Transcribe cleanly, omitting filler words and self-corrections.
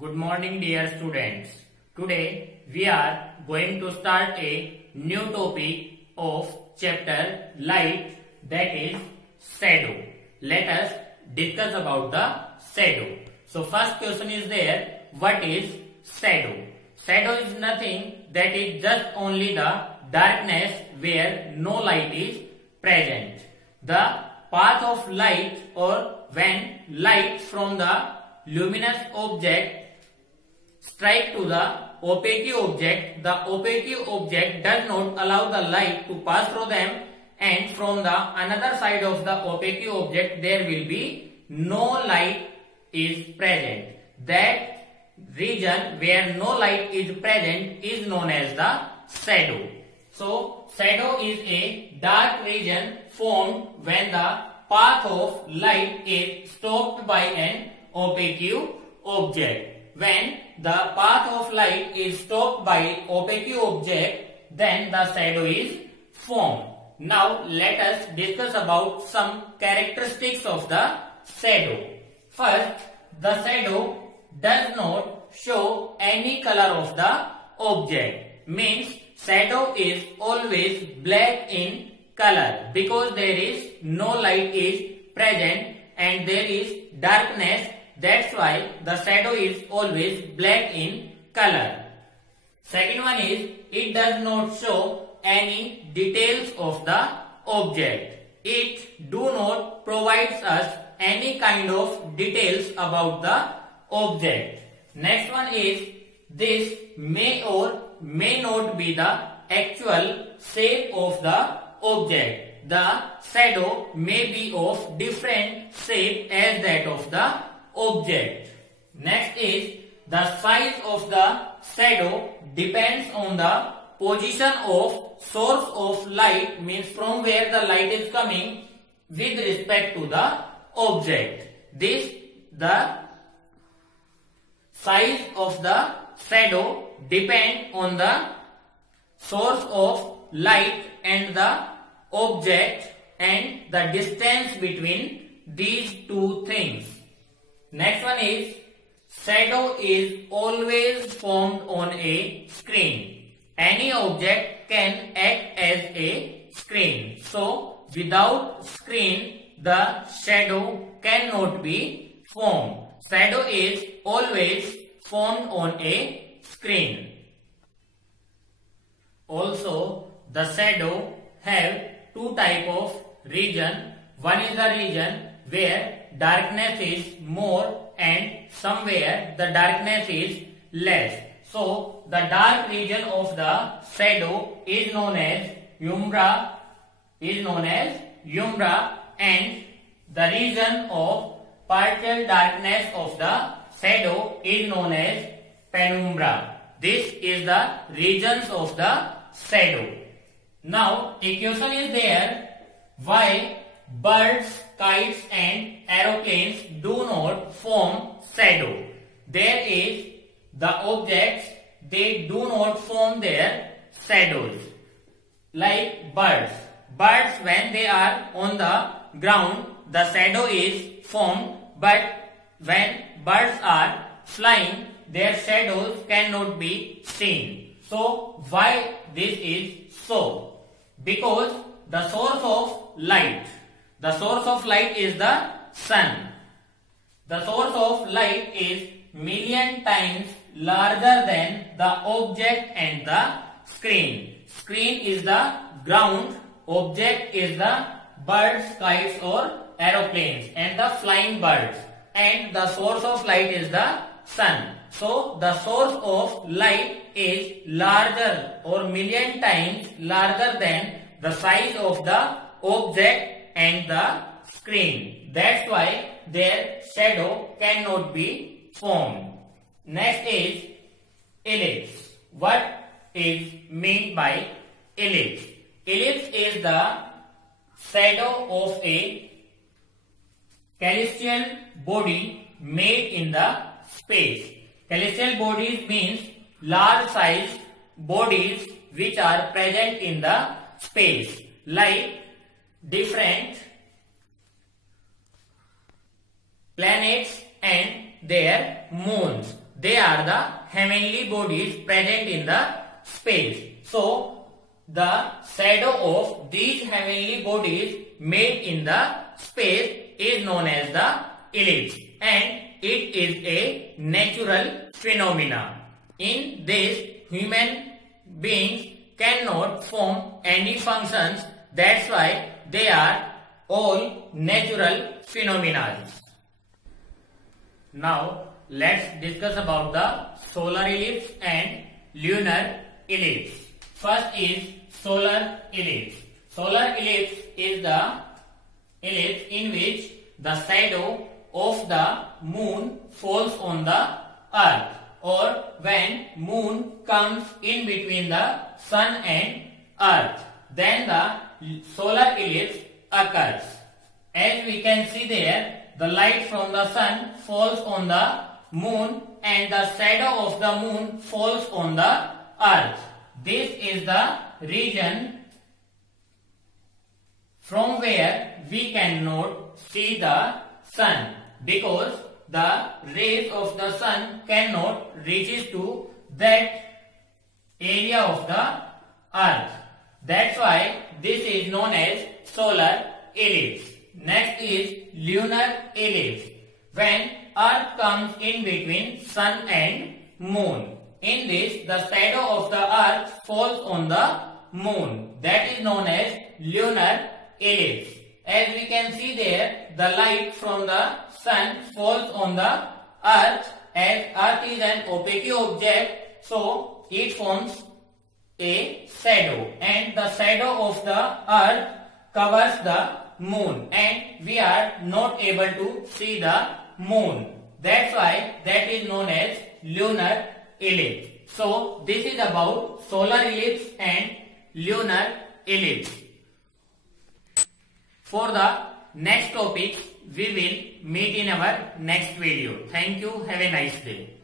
Good morning dear students. Today we are going to start a new topic of chapter light, that is shadow. Let us discuss about the shadow. So first question is there, what is shadow? Shadow is nothing, that is just only the darkness where no light is present. The path of light, or when light from the luminous object strike to the opaque object, the opaque object does not allow the light to pass through them, and from the another side of the opaque object there will be no light is present. That region where no light is present is known as the shadow. So shadow is a dark region formed when the path of light is stopped by an opaque object. When the path of light is stopped by opaque object, then the shadow is formed. Now let us discuss about some characteristics of the shadow. First, the shadow does not show any color of the object. Means shadow is always black in color because there is no light is present and there is darkness. That's why the shadow is always black in color. Second one is, it does not show any details of the object. It do not provides us any kind of details about the object. Next one is, this may or may not be the actual shape of the object. The shadow may be of different shape as that of the object. Next is, the size of the shadow depends on the position of source of light, means from where the light is coming with respect to the object. The size of the shadow depends on the source of light and the object and the distance between these two things. Next one is, shadow is always formed on a screen. Any object can act as a screen. So without screen, the shadow cannot be formed. Shadow is always formed on a screen. Also, the shadow have two type of region. One is the region where darkness is more and somewhere the darkness is less. So the dark region of the shadow is known as umbra, and the region of partial darkness of the shadow is known as penumbra. This is the regions of the shadow. Now a question is there, why birds, kites and aeroplanes do not form shadow? There is the objects, they do not form their shadows. Like birds. Birds, when they are on the ground, the shadow is formed, but when birds are flying, their shadows cannot be seen. So why this is so? Because the source of light is the sun. The source of light is million times larger than the object and the screen. Screen is the ground, object is the birds, kites or aeroplanes and the flying birds, and the source of light is the sun. So the source of light is larger or million times larger than the size of the object and the screen. That's why their shadow cannot be formed. Next is ellipse. What is meant by ellipse? Ellipse is the shadow of a celestial body made in the space. Celestial bodies means large sized bodies which are present in the space, like different planets and their moons. they are the heavenly bodies present in the space. So the shadow of these heavenly bodies made in the space is known as the ellipse, and it is a natural phenomena. In this, human beings cannot form any functions. That's why they are all natural phenomena. Now let's discuss about the solar ellipse and lunar ellipse. First is solar ellipse. Solar ellipse is the ellipse in which the shadow of the moon falls on the earth, or when moon comes in between the sun and earth, then the solar ellipse occurs. As we can see there, the light from the sun falls on the moon and the shadow of the moon falls on the earth. This is the region from where we cannot see the sun, because the rays of the sun cannot reach to that area of the earth. That's why this is known as solar ellipse. Next is lunar ellipse. When earth comes in between sun and moon, in this the shadow of the earth falls on the moon. That is known as lunar ellipse. As we can see there, the light from the sun falls on the earth, as earth is an opaque object, so it forms a shadow, and the shadow of the earth covers the moon, and we are not able to see the moon. That's why that is known as lunar ellipse. So this is about solar ellipse and lunar ellipse. For the next topics, we will meet in our next video. Thank you. Have a nice day.